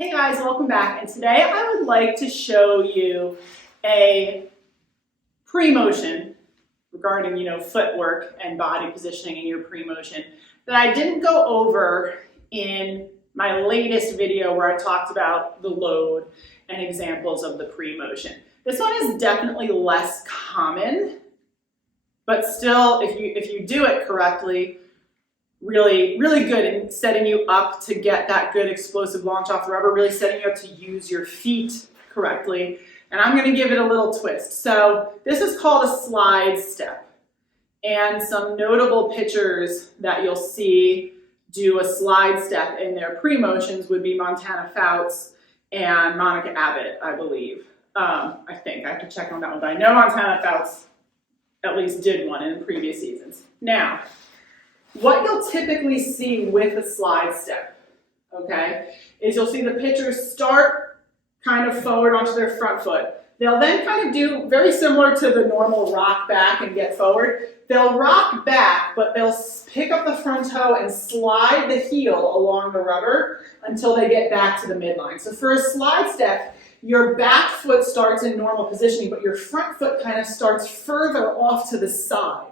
Hey guys, welcome back. And today I would like to show you a pre-motion regarding, footwork and body positioning in your pre-motion that I didn't go over in my latest video where I talked about the load and examples of the pre-motion. This one is definitely less common, but still, if you do it correctly, really good in setting you up to get that good explosive launch off the rubber, really setting you up to use your feet correctly. And I'm going to give it a little twist. So this is called a slide step. And some notable pitchers that you'll see do a slide step in their pre-motions would be Montana Fouts and Monica Abbott, I believe. I think I have to check on that one, but I know Montana Fouts at least did one in previous seasons. Now, what you'll typically see with a slide step, okay, is you'll see the pitchers start kind of forward onto their front foot. They'll then kind of do very similar to the normal rock back and get forward. They'll rock back, but they'll pick up the front toe and slide the heel along the rubber until they get back to the midline. So for a slide step, your back foot starts in normal positioning, but your front foot kind of starts further off to the side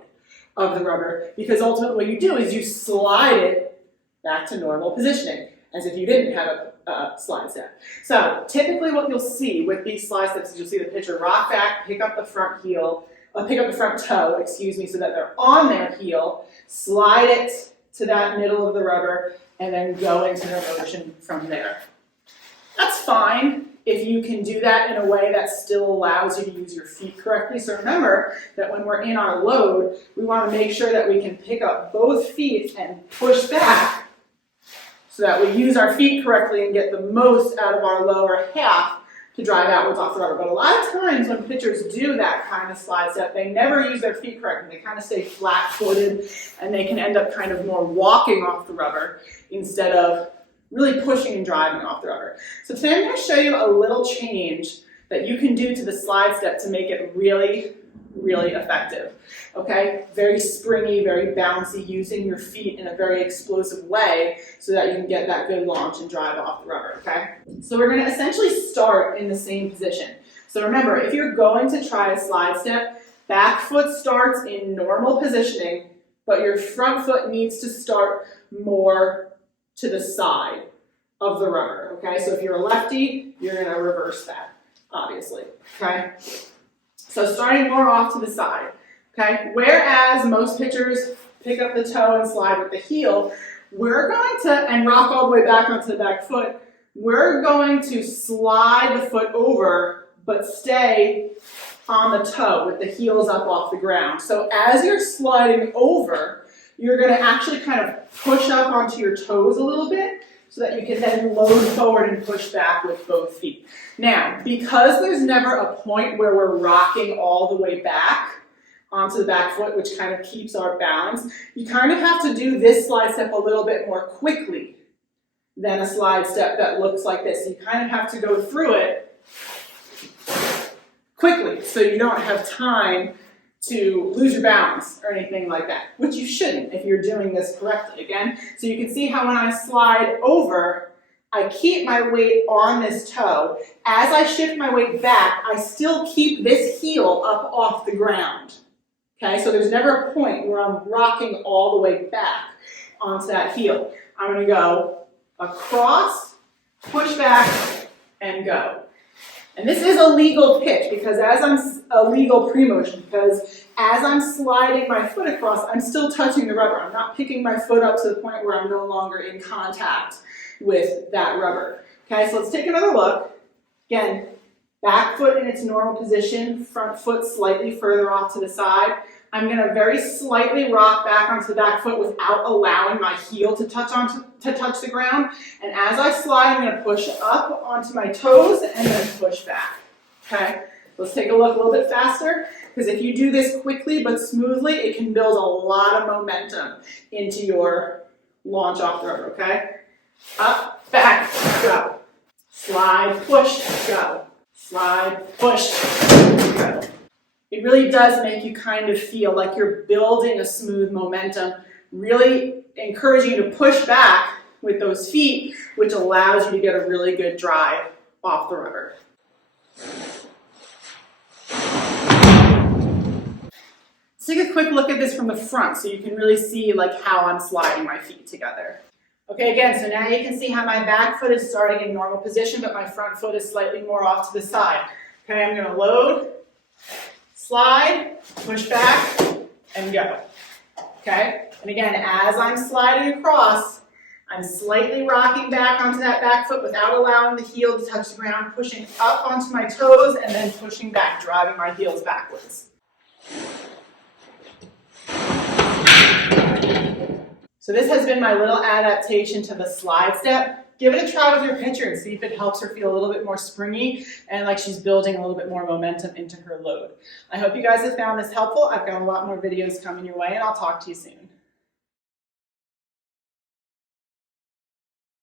of the rubber, because ultimately what you do is you slide it back to normal positioning, as if you didn't have a slide step. So typically what you'll see with these slide steps is you'll see the pitcher rock back, pick up the front toe, so that they're on their heel, slide it to that middle of the rubber, and then go into their motion from there. That's fine if you can do that in a way that still allows you to use your feet correctly. So remember that when we're in our load, we want to make sure that we can pick up both feet and push back so that we use our feet correctly and get the most out of our lower half to drive outwards off the rubber. But a lot of times when pitchers do that kind of slide step, they never use their feet correctly. They kind of stay flat-footed, and they can end up kind of more walking off the rubber instead of really pushing and driving off the rubber. So today I'm going to show you a little change that you can do to the slide step to make it really effective. Okay? Very springy, very bouncy, using your feet in a very explosive way so that you can get that good launch and drive off the rubber. Okay? So we're going to essentially start in the same position. So remember, if you're going to try a slide step, back foot starts in normal positioning, but your front foot needs to start more to the side of the rubber, okay? So if you're a lefty, you're gonna reverse that, obviously, okay? So starting more off to the side, okay? Whereas most pitchers pick up the toe and slide with the heel, we're going to, and rock all the way back onto the back foot, we're going to slide the foot over, but stay on the toe with the heels up off the ground. So as you're sliding over, you're going to actually kind of push up onto your toes a little bit so that you can then load forward and push back with both feet. Now, because there's never a point where we're rocking all the way back onto the back foot, which kind of keeps our balance, you kind of have to do this slide step a little bit more quickly than a slide step that looks like this. You kind of have to go through it quickly so you don't have time to lose your balance or anything like that, which you shouldn't if you're doing this correctly. Again, so you can see how when I slide over, I keep my weight on this toe. As I shift my weight back, I still keep this heel up off the ground. Okay, so there's never a point where I'm rocking all the way back onto that heel. I'm going to go across, push back, and go. And this is a legal pitch because a legal pre-motion, because as I'm sliding my foot across, I'm still touching the rubber. I'm not picking my foot up to the point where I'm no longer in contact with that rubber. Okay, so let's take another look. Again, back foot in its normal position, front foot slightly further off to the side. I'm going to very slightly rock back onto the back foot without allowing my heel to touch the ground. And as I slide, I'm going to push up onto my toes and then push back. Okay? Let's take a look a little bit faster, because if you do this quickly but smoothly, it can build a lot of momentum into your launch off the rubber. Okay? Up, back, go. Slide, push, go. Slide, push, go. It really does make you kind of feel like you're building a smooth momentum, really encouraging you to push back with those feet, which allows you to get a really good drive off the rubber. Let's take a quick look at this from the front so you can really see like how I'm sliding my feet together. Okay, again, so now you can see how my back foot is starting in normal position, but my front foot is slightly more off to the side. Okay, I'm gonna load, slide, push back, and go. Okay, and again, as I'm sliding across, I'm slightly rocking back onto that back foot without allowing the heel to touch the ground, pushing up onto my toes, and then pushing back, driving my heels backwards. So this has been my little adaptation to the slide step. Give it a try with your pitcher and see if it helps her feel a little bit more springy and like she's building a little bit more momentum into her load. I hope you guys have found this helpful. I've got a lot more videos coming your way, and I'll talk to you soon.